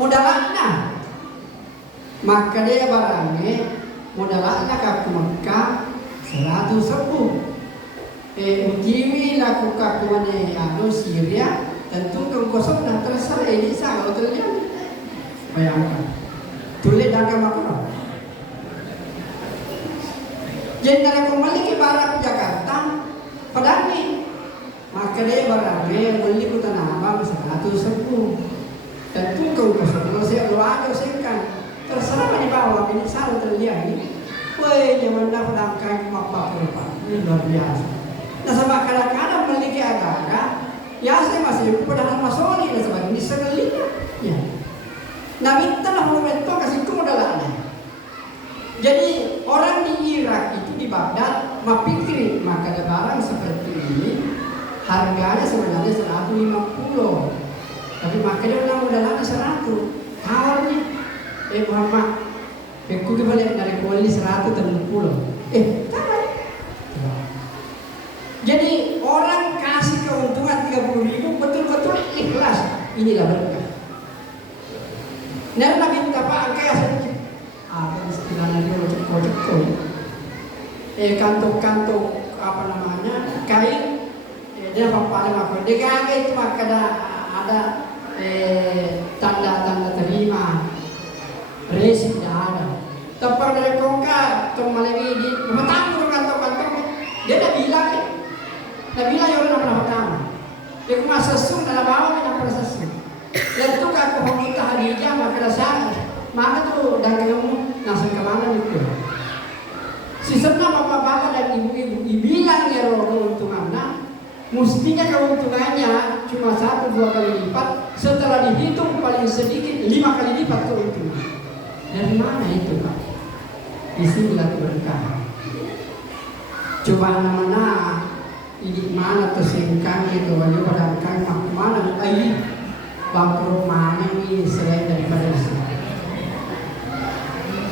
modalakna. Maka dia barangnya modalakna ke Mekah 110. Utiwi laku kakumane Syria tentu kosong dan terserah ini kalau terjadi. Bayangkan. Tulis dan makro. Jadi dari kembali ke barat Jakarta padahal nih. Maka dia barangnya beli ke Tanah Abang 110. Tentu kosong kalau saya luar dosenkan. Terserah di bawah ini selalu terlihat ini. Woi, zaman dah pedangkan apa ini luar biasa. Nah, sama kadang-kadang memiliki agak-agak, ya saya masih padahal masoli dan sebagainya sekalinya. Ya. Nah, minta lah momen itu kasih modalnya. Jadi orang di Irak itu di Baghdad mapikir maka ada barang seperti ini harganya sebenarnya 150. Tapi maka dia udah modalnya 100. Tawarnya Muhammad, aku kembali dari kuali 130. Tahu. Jadi orang kasih keuntungan 30.000 betul-betul ikhlas. Inilah berkah. Nah, Nabi minta Pak angkai sedikit. Istilahnya dia cekok-cekok. Kantong-kantong apa namanya kain. Dia paling apa? Dia kagak itu maka ada tanda-tanda terima. Resi tidak ada. Tempat dari kongka, temalegi di matang kantong-kantong. Dia dah bilang, ya orang nak pertama. Dia cuma sesung dalam bawah yang pernah sesung. Dan tu kalau pemerintah Hadijah maka dasar, maka tu dah kamu nasib kemana itu. Sistemnya bapak-bapak dan ibu-ibu dibilang ya roh keuntungannya, mestinya keuntungannya cuma 1-2 kali lipat. Setelah dihitung paling sedikit 5 kali lipat keuntungan. Dari mana itu Pak? Disinilah keberkahan. Coba mana ini mana tersingkang itu wajib padangkan mana ai bangkrut mana ini selain daripada itu.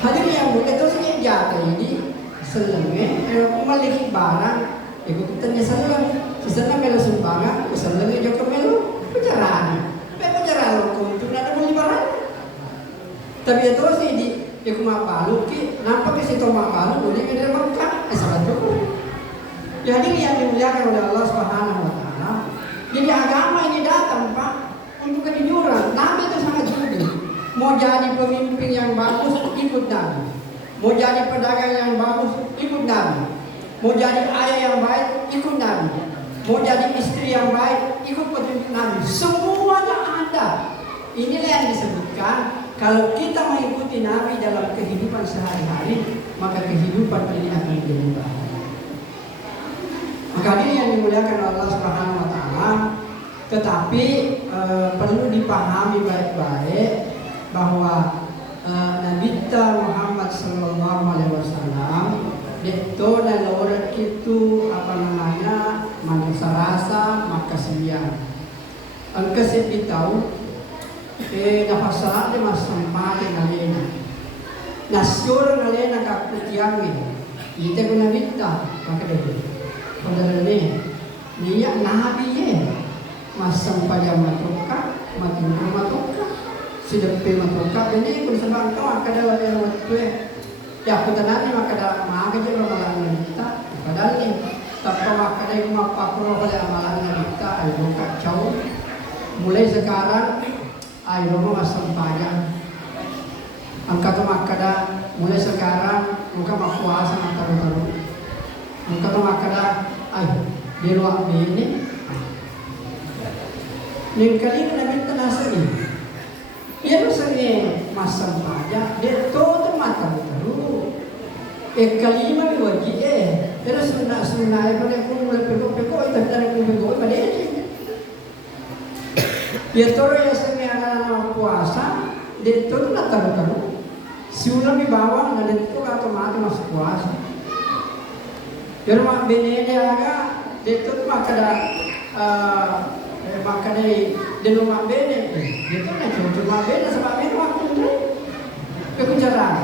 Hadirin yang mulia itu sini jatuh ini selenge memiliki barang ikut tanya seleng sisanya melu sumbangan selenge juga melu pencerahan. Pencerahan untuk ada beli barang. Tapi itu sih di rumah Palu ki nampak ke situ rumah Palu boleh ke dalam Mekah sahabat cukup. Jadi yang dimuliakan oleh Allah Subhanahu wa taala. Jadi agama ini datang Pak untuk kejujuran. Nabi itu sangat jujur. Mau jadi pemimpin yang bagus ikut Nabi. Mau jadi pedagang yang bagus ikut Nabi. Mau jadi ayah yang baik ikut Nabi. Mau jadi istri yang baik ikut petunjuk Nabi. Semuanya ada. Inilah yang disebutkan. Kalau kita mengikuti Nabi dalam kehidupan sehari-hari, maka kehidupan ini akan menjadi bahagia. Maka ini yang dimuliakan Allah Subhanahu wa taala, tetapi perlu dipahami baik-baik bahwa Nabi Muhammad sallallahu alaihi wasallam itu orang itu apa namanya manusia rasa maka siang. Angka saya tahu nafasara de mas sampate nalena nasyur nalena ka kutiangi ite ko nabita makade padalane niya nabi ye mas sampaya matoka matin matoka sidepe matoka ini kun sabang to akada yang watwe ya kutanani makada maaga je amalan nabita padal ni tappa makade ko mapakro pada amalan nabita ay kacau mulai sekarang ayo mas sampaya angkat makada mulai sekarang muka puasa taruh angkat makada ay di luar ini ning kali na minta nasa ni iya sini mas sampaya dia todo mata taruh kalima ni wagi pero sunna ay pada ko mulai peko ito dari ko peko pada ya toro ya anak puasa, dia itu nak tahu. Si ulang di bawah, nggak itu otomatis masuk puasa. Biar mak bene dia agak, dia itu makada dia rumah bene, dia itu nak cuma bene sebab bene waktu itu kekunjaran.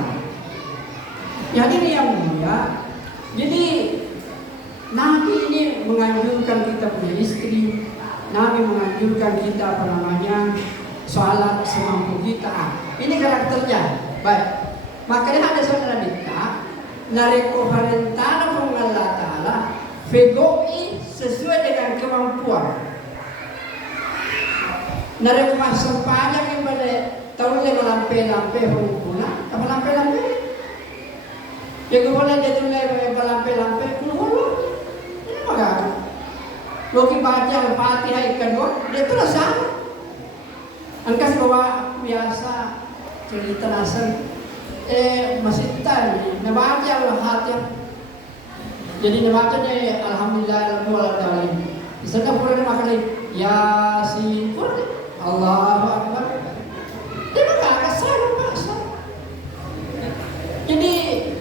Jadi ini yang mulia. Jadi Nabi ini menganjurkan kita punya istri. Nabi menganjurkan kita sholat semampu kita. Ini karakternya. Baik. Makanya ada saudara kita nareko parentana pun Allah Ta'ala fegoi sesuai dengan kemampuan. Nareko masang panjang yang pada tahun yang lampe-lampe pula, apa lampe-lampe? Yang boleh dia tulis lampe-lampe puluh. Ini maka Loki baca Al-Fatihah ikan dua, dia tuh sama. Angkas bahwa biasa cerita nasan masih tadi nabaca Al-Fatihah. Jadi nabacanya Alhamdulillah misalkan pura makan Yasin pura Allahu Akbar. Dia nggak kasar bahasa. Jadi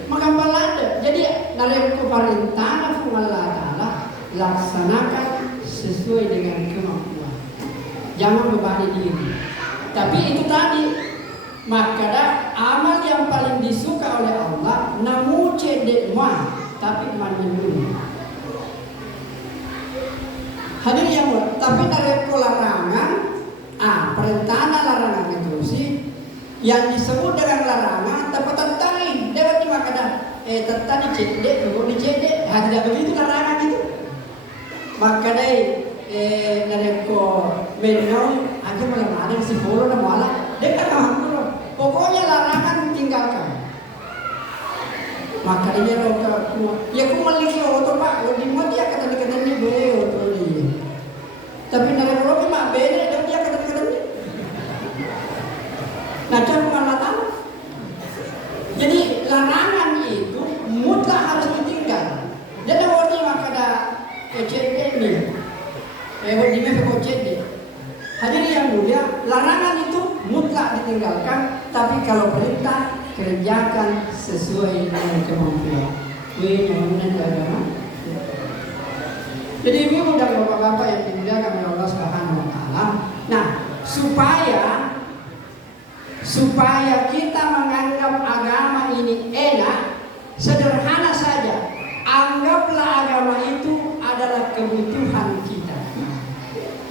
makan balada. Jadi dari pemerintahan Allah Ta'ala laksanakan sesuai dengan kemampuan. Jangan bebani diri. Tapi itu tadi, maka amal yang paling disuka oleh Allah namu cedek mah, tapi mandiri. Hadir yang tapi dari larangan, perintah larangan itu sih yang disebut dengan larangan, tapi tertarik dapat dimakan. Tertarik cedek, bukan dicedek, tidak begitu larangan itu. Maka dari menau aja malam ada si bolo dan malah dia kan mampu. Pokoknya larangan tinggalkan. Maka dia roka ya aku maliki otot pak, di mana dia kata ni boleh otot dia. Tapi dari bolo mak beda dia kata ni. Nah cara mengalatan. Jadi larangan itu mutlak harus ditinggal. Jadi orang maka ada cedek ni. Wadinya cedek. Hadirin yang mulia, larangan itu mutlak ditinggalkan, tapi kalau perintah kerjakan sesuai dengan kemampuan. Jadi ini mudah bapak-bapak yang dimuliakan oleh Allah Subhanahu Wa Taala. Nah, supaya kita menganggap agama ini enak, sederhana saja. Anggaplah agama itu adalah kebutuhan kita.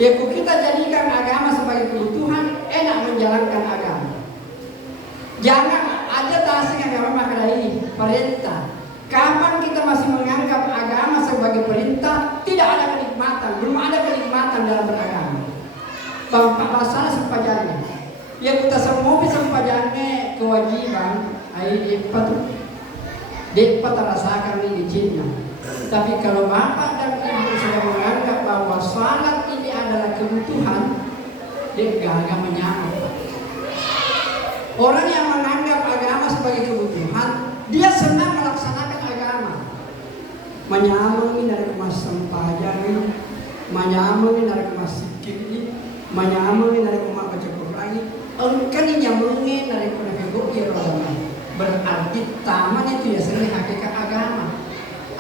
Ya, kita jadikan agama sebagai kebutuhan, enak menjalankan agama. Jangan aja tasing agama maka ini perintah. Kapan kita masih menganggap agama sebagai perintah, tidak ada kenikmatan, belum ada kenikmatan dalam beragama. Bapak masalah sempajannya. Ya kita semua bisa sempajannya kewajiban, ini patut. Dia rasakan ini cinta. Tapi kalau bapak dan ibu sudah menganggap bahwa salat ini adalah kebutuhan, dia agak menyamar. Orang yang menganggap agama sebagai kebutuhan, dia senang melaksanakan agama. Menyamar dari kemas sempajan ini, menyamar dari kemas sikit ini, menyamar dari kemas baca Quran ini. Engkau ini nyamungin dari kemas agama. Berarti taman itu ya seni hakikat agama.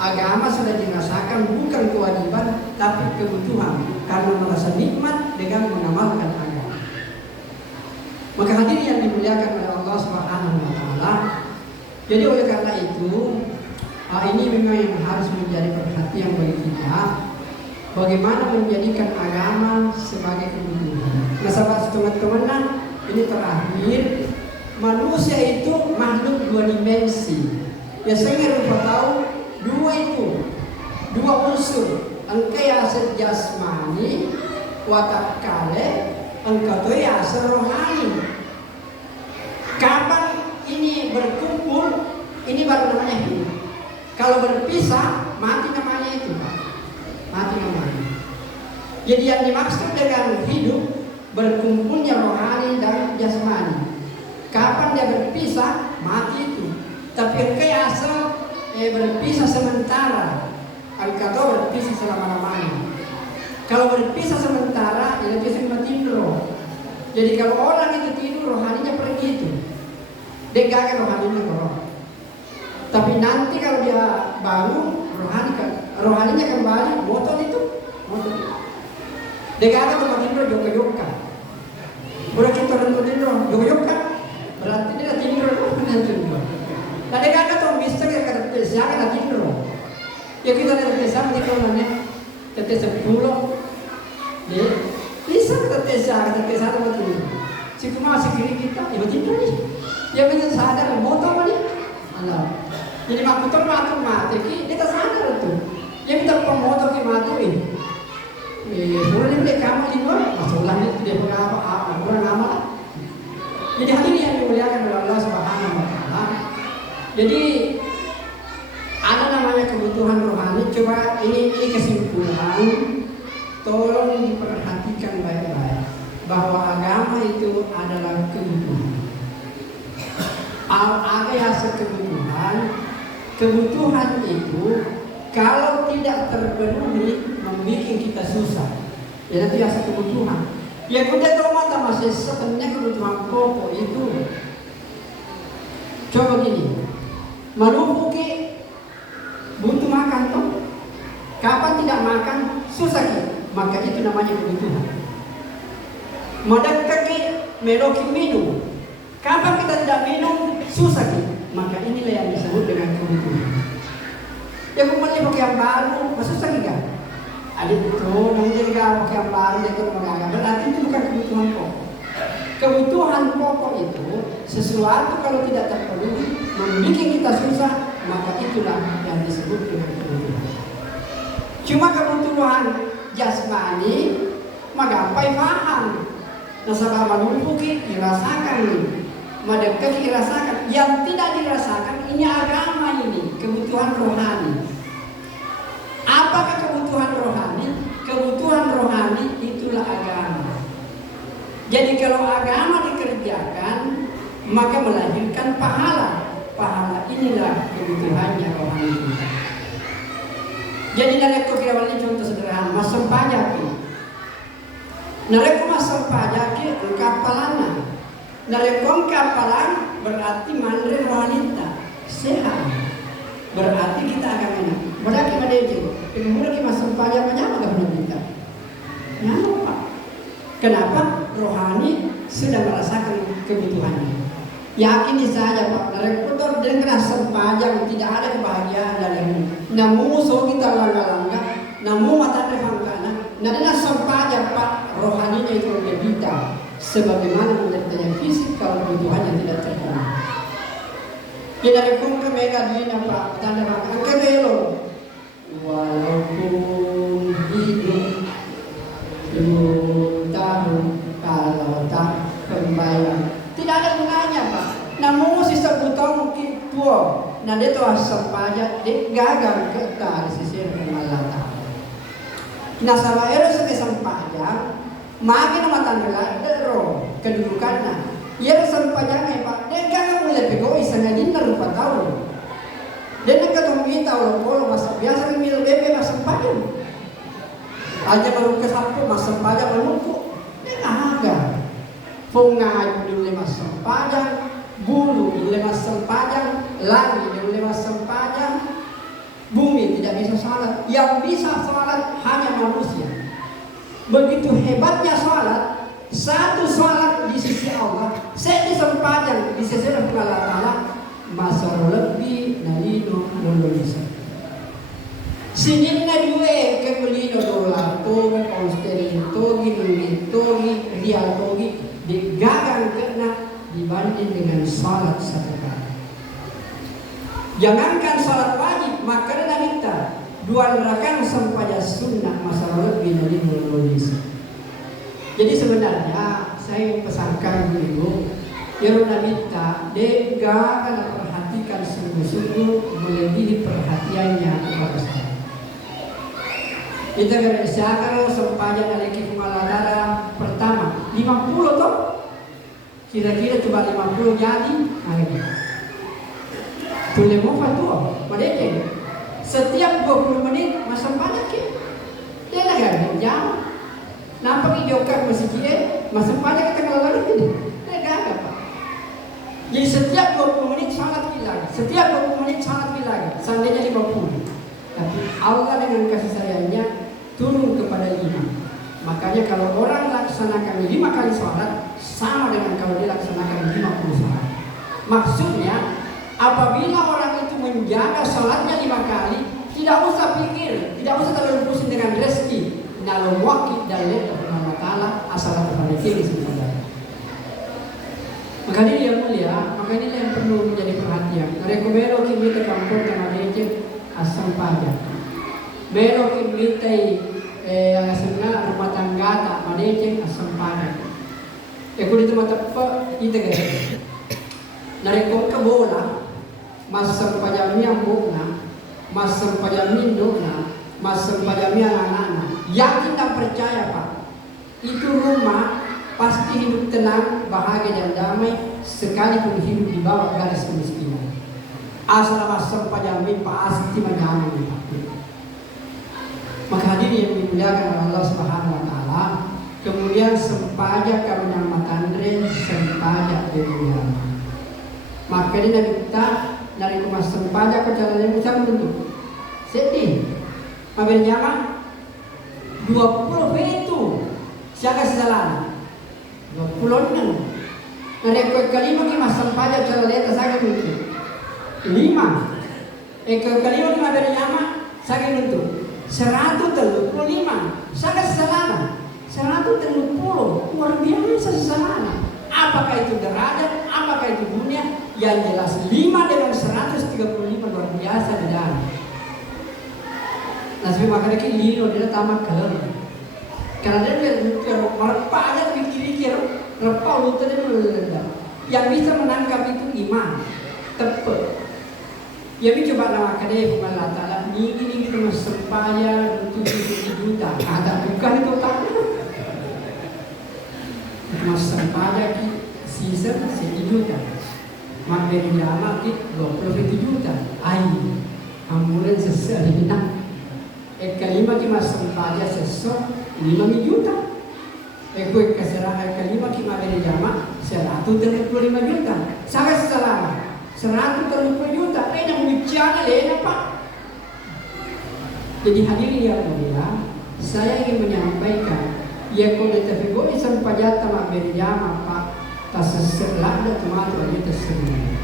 Agama sudah dirasakan bukan kewajiban tapi kebutuhan karena merasa nikmat dengan mengamalkan agama. Maka hadirin yang dimuliakan oleh Allah Subhanahu Wa Taala. Jadi oleh karena itu ini memang yang harus menjadi perhatian bagi kita. Bagaimana menjadikan agama sebagai kebutuhan. Nah sahabat teman-teman, ini terakhir. Manusia itu makhluk dua dimensi. Ya saya lupa tahu dua unsur. Engkau ya aset jasmani, watak kale, engkau tu ya aset rohani. Kapan ini berkumpul, ini baru namanya hidup. Kalau berpisah, mati namanya itu. Mati namanya. Jadi yang dimaksud dengan hidup berkumpulnya rohani dan jasmani. Kapan dia berpisah, mati itu. Tapi engkau asal berpisah sementara. Engkau berpisah selama-lamanya. Kalau berpisah sementara, dia biasanya tidur. Jadi kalau orang itu tidur, rohaninya pergi itu. Dia gak akan rohaninya korong. Tapi nanti kalau dia bangun, rohaninya kembali, motor itu. Dia gak akan tempat tidur, yoga-yoga. Udah kita rentuh tidur, yoga-yoga. Berarti dia tidur nanti. Nah dia kata tuh bisa kita kerja tidur. Ya kita kerja tidur nanya kerja 10. Ya bisa kita kerja tidur. kita, ya betul nih. Ya betul sadar, motor nih. Jadi motor mati, kita sadar tuh. Ya kita pemotor kita mati. Boleh deh kamu di luar, masalah itu dia berapa orang amal. Jadi hadirin yang dimuliakan oleh Allah Subhanahu Wa Taala. Jadi ada namanya kebutuhan rohani. Coba ini kesimpulan. Tolong diperhatikan baik-baik bahwa agama itu adalah kebutuhan. Ada hasil kebutuhan. Kebutuhan itu kalau tidak terpenuhi membuat kita susah. Ya itu hasil kebutuhan. Ya kita tahu mata masih sebenarnya kebutuhan pokok itu. Coba gini, maluku butuh makan toh. Kapan tidak makan susah ki. Maka itu namanya kebutuhan. Madak kaki meloki minum. Kapan kita tidak minum susah ki. Maka inilah yang disebut dengan kebutuhan. Ya kembali pakai yang baru, susah enggak? Adik itu nanti kalau pakai yang baru itu menganggap berarti itu bukan kebutuhan pokok. Kebutuhan pokok itu sesuatu kalau tidak terpenuhi membuat kita susah, maka itulah yang disebut dengan kebutuhan. Cuma kebutuhan jasmani magapai paham. Nasabah malumpuki dirasakan nih. Madekati dirasakan. Yang tidak dirasakan ini agama ini, kebutuhan rohani. Apakah kebutuhan rohani? Kebutuhan rohani itulah agama. Jadi kalau agama dikerjakan, maka melahirkan pahala. Pahala inilah kebutuhannya rohani kita. Jadi nareko kira ini contoh sederhana, masam pajak. Nareko masam pajak kapalana. Nareko kapalan berarti mandre rohanita sehat. Berarti kita akan enak. Berarti madeje. Kemudian kita masam pajak menyama dengan kita. Nyama Pak. Kenapa? Rohani sudah merasakan kebutuhannya. Yakini saja Pak, dari kotor dan kena sempajang tidak ada kebahagiaan dari ini. Namun so kita langga-langga, namun mata terhangkana, nadana sempajang Pak, rohaninya itu berbeda. Sebagaimana menderita yang fisik kalau kebutuhannya tidak terpenuhi. Ya dari kong kemega dina Pak, tanda makan kebelo. Walaupun hidup 10 tahun kalau tak kembali. Tidak ada gunanya Pak. Namun sisa butong tua. Nah dia tuh asal pajak dia gagal kita di sisi Allah. Nah sama era sekian pajak, makin mata nela dero kedudukannya. Ia sempajangnya Pak. Dia gagal mulai pegawai sana dinner 4 tahun. Dia nak ketemu kita kalau masa biasa mil bebe masa pajak. Aja baru kesapu masa pajak menumpuk. Dia agak. Fungai dulu mas sempajang, bulu dulu mas sempajang, langit dulu mas sempajang, bumi tidak bisa salat. Yang bisa salat hanya manusia. Begitu hebatnya salat, satu salat di sisi Allah, saya disempajang di sisi Allah Taala, masar lebih nalino mulunisa. Sinina dua kemelino dolar, togi, konsterin, togi, nungin, togi, rial, togi. Digagang kena dibanding dengan salat satu kali. Jangankan salat wajib, maka kita 2 rakaat sempaja sunnah masalah lebih dari Indonesia. Jadi sebenarnya saya pesankan dulu, ya kita degakan perhatikan sungguh-sungguh melebihi perhatiannya kepada saya. Kita kalau sempaja dari kifumaladara pertama 50 toh, kira-kira coba 50 jadi, boleh mau tuh, mereka setiap 20 menit masa banyak ya, dia nak ganti jam, nampak hidupkan masih dia, masa banyak kita kalau lalu ini, dia gak Pak. Jadi setiap 20 menit sangat hilang, setiap 20 menit sangat hilang, seandainya 50, tapi Allah dengan kasih sayangnya turun kepada 5. Makanya kalau orang laksanakan 5 kali sholat sama dengan kalau dia laksanakan 50 sholat. Maksudnya apabila orang itu menjaga sholatnya 5 kali, tidak usah pikir, tidak usah terlalu pusing dengan rezeki. Nalu wakil dan lihat Allah Taala asal kepada kiri sebenarnya. Maka ini yang mulia, maka ini yang perlu menjadi perhatian. Rekomero kita kampung karena lecet asam pajak. Mero kita asam rumah tangga tak malecet asam pajak. Kulit mata apa kita kan? Narekom ke bola, masam pajami yang bukna, masam pajami dona, masam pajami anak-anak. Yang kita percaya Pak, itu rumah pasti hidup tenang, bahagia dan damai, sekalipun hidup di bawah garis kemiskinan. Asal masam pajami pasti menjamin. Maka hadirin yang dimuliakan oleh Allah Subhanahu Wa Taala, kemudian sempajak kami nama tandre, sempajak dunia. Maka ini Nabi kita dari kemas sempajak ke jalan yang bisa menentu. Sedih, mabel nyama 20 itu siapa sejalan 20 nang. Dari kelima kita sempajak jalan leta saya menentu 5. Kelima kita mabel nyama saya menentu 135. Saya sejalan 130, luar biasa sesana. Apakah itu derajat, apakah itu dunia? Yang jelas 5 dengan 135 luar biasa di dalam. Nah, sebab makanya kita lino dia tamat ke. Karena dia merepah aja tapi kiri-kiri, repah lutut dia meleleh. Yang bisa menangkap itu iman, tepat. Ya bi coba nama kadeh Allah Taala ni kita sempaya untuk 7 juta. Ada bukan itu tak. Mas sempaya ki season 1 juta. Mabel jama ki 27 juta. Ai ambulan sesalina. Kalima ki mas sempaya seso 5 juta. Kue kasarah kalima ki mabel jama 135 juta. Sangat salah. 130 juta, yang bicara lena Pak. Jadi hadirin yang mulia, saya ingin menyampaikan, ya kalau terfiguri sempajata mabel jama Pak, taseselah dan tomato aja tersebut.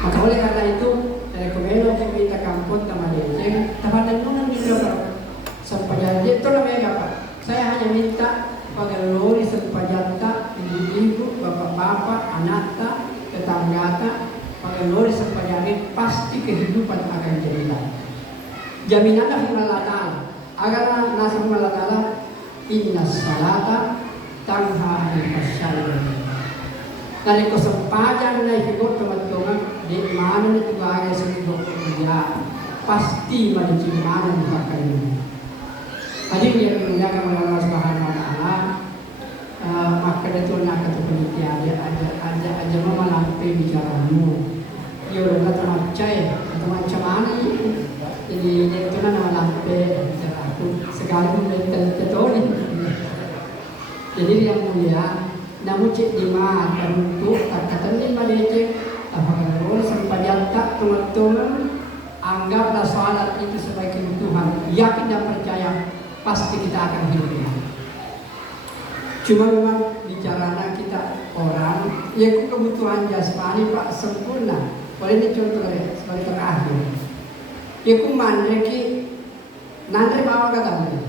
Maka oleh karena itu, rekomendo kita kampung tamadejeng, tapanan nunang di dalam sempajata itu namanya Pak. Saya hanya minta pagalori sempajata, ibu-ibu, bapak-bapak, anak-anak, tetangga, pagalori sempajata pasti kehidupan akan jadi lain. Jaminanlah firman Allah Ta'ala. Agar nasi firman Allah Ta'ala, inna salata tanha anil fahsya'i wal munkar. Dari kesempatan na ikut teman-teman di mana itu gaya sebelum dia pasti menuju mana dipakai ini. Hadirin yang dimuliakan oleh Allah Subhanahu Wa Ta'ala, maka itu nak kata penitia aja mama lampai bicaramu. Dia udah kata macam mana ini? Jadi itu nama lampai bicara aku sekalipun tertoni. Jadi yang mulia, namun cik lima untuk kata ni malece, apakah role sempajata teman-teman anggaplah salat itu sebagai kebutuhan, yakin dan percaya pasti kita akan hidup. Cuma memang bicara kita orang, ya kebutuhan jasmani Pak sempurna. Boleh ini contoh sebagai terakhir. Ya mandre ki nandre bawa kata ni.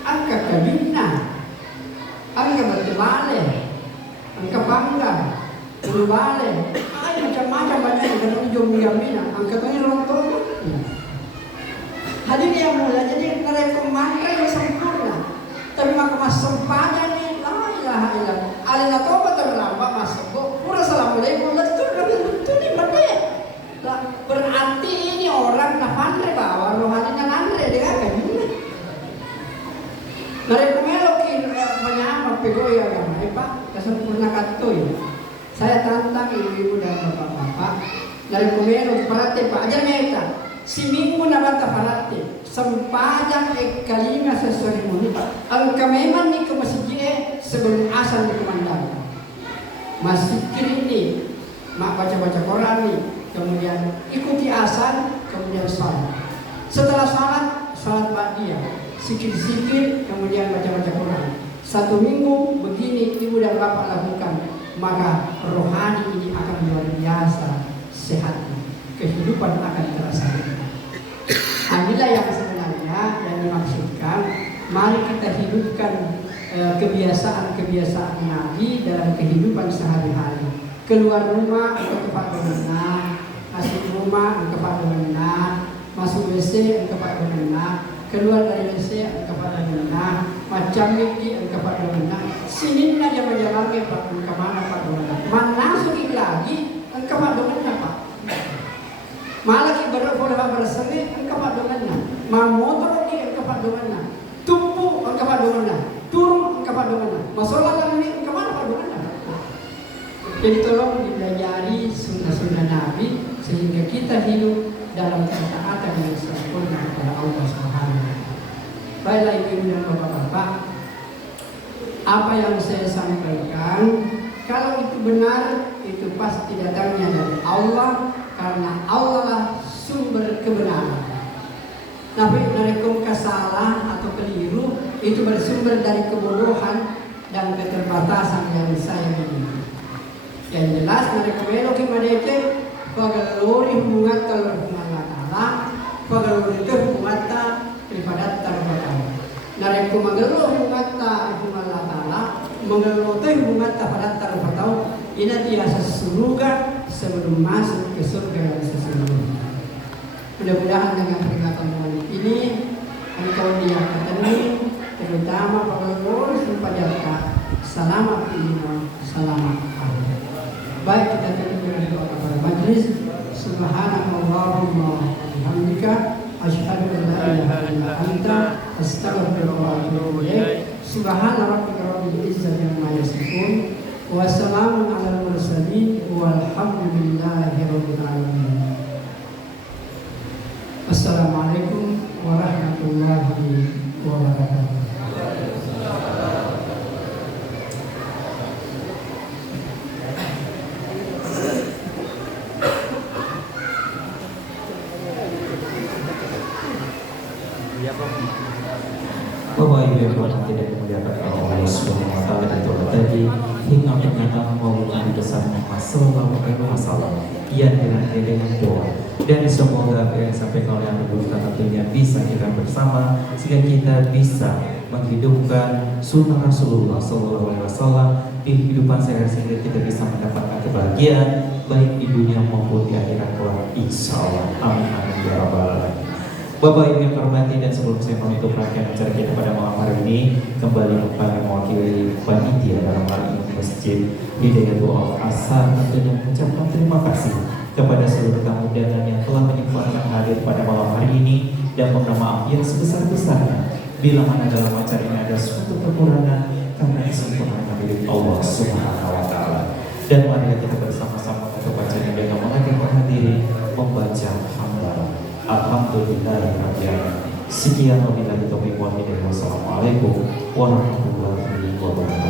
Angka kabina, angka bertebale, angka bangga, berbale, macam-macam banyak yang kita jom gamina, angka tu ni rontok. Hadirin yang mulia, jadi mereka mandre yang sempurna. Tapi maka mas sempanya ni, la ilaha illallah. Alina toba terlambat mas sembuh. Pura assalamualaikum. Betul ni betul. Berarti ini orang napandre bahwa rohaninya nandre dia kan. Mereka meloki menyama pegoy agama. Pak, kesempurna katoy. Saya tantang ibu-ibu dan bapak-bapak dari komero parate Pak ajar mereka. Si minggu nabata parate. Sempajang kalima sesuai muni Pak. Ang kameman ni ke masjid sebelum asal dikumandangkan. Masjid ini mak baca-baca Quran nih, kemudian ikuti asal, kemudian salat. Setelah salat ba'diyah, zikir-zikir, kemudian baca-baca Quran. 1 minggu begini ibu dan bapak lakukan, maka rohani ini akan luar biasa sehatnya. Kehidupan akan terasa. Inilah yang sebenarnya yang dimaksudkan. Mari kita hidupkan kebiasaan kebiasaan Nabi dalam kehidupan sehari-hari. Keluar rumah engkau kepada mana, masuk rumah engkau kepada mana, masuk WC engkau kepada mana, keluar dari WC engkau kepada mana, macam ini engkau kepada mana. Sini aja menjalani Pak, engkau mana Pak mana. Masuk lagi engkau kepada mana Pak. Malah ibarat boleh berseni engkau kepada mana. Motor lagi engkau kepada mana. Tumpu engkau kepada mana. Turun engkau kepada mana. Masalah dalam ini engkau mana kepada mana. Jadi tolong dipelajari sunnah-sunnah Nabi sehingga kita hidup dalam ketaatan yang sempurna kepada Allah Subhanahu wa taala. Baiklah ibu dan bapak-bapak, apa yang saya sampaikan kalau itu benar itu pasti datangnya dari Allah karena Allah lah sumber kebenaran. Tapi dari salah atau keliru itu bersumber dari kebodohan dan keterbatasan yang saya miliki. Yang jelas mereka belok ke mereka pagalori hubungan kalau hubungan Allah pagalori itu hubungan daripada terbatas. Mereka mengeluh hubungan Allah mengeluh itu hubungan pada terbatas. Ini dia surga sebelum masuk ke surga yang sesungguhnya. Mudah-mudahan dengan peringatan malam ini engkau diakatani terutama pagalori supaya selamat iman selamat akhir. Baik, kita tutup dengan doa kepada majlis. Subhanallahumma wa bihamdika asyhadu an la ilaha illa anta astaghfiruka wa atubu ilaik. Subhana rabbika rabbil izzati amma yasifun wa salamun alal mursalin walhamdulillahi rabbil alamin. Assalamualaikum warahmatullahi wabarakatuh. Bapak Ibu yang berhati dan dimuliakan Allah Subhanahu wa taala itu tadi hingga pernyataan maulid besar masalah yang dengan doa dan semoga apa yang disampaikan oleh Abu Bakar tentunya bisa kita bersama sehingga kita bisa menghidupkan sunnah Rasulullah SAW di kehidupan sehari-hari sehingga kita bisa mendapatkan kebahagiaan baik di dunia maupun di akhirat kelak insyaallah. Amin amin ya rabbal alamin. Bapak Ibu yang hormati dan sebelum saya menutup rangkaian acara kita pada malam hari ini kembali kami mewakili panitia dalam hal ini Masjid Hidayatul Al-Asar tentunya mengucapkan terima kasih kepada seluruh tamu undangan yang telah menyempatkan hadir pada malam hari ini dan mohon maaf yang sebesar-besarnya bila mana dalam acara ini ada suatu kekurangan karena kesempurnaan milik Allah Subhanahu wa taala. Dan mari kita bersama-sama untuk bacanya dengan mengajak hadirin membaca hamdalah. Alhamdulillahirrahmanirrahim. Sekian wabillahi taufiq wal hidayah. Wassalamualaikum warahmatullahi wabarakatuh.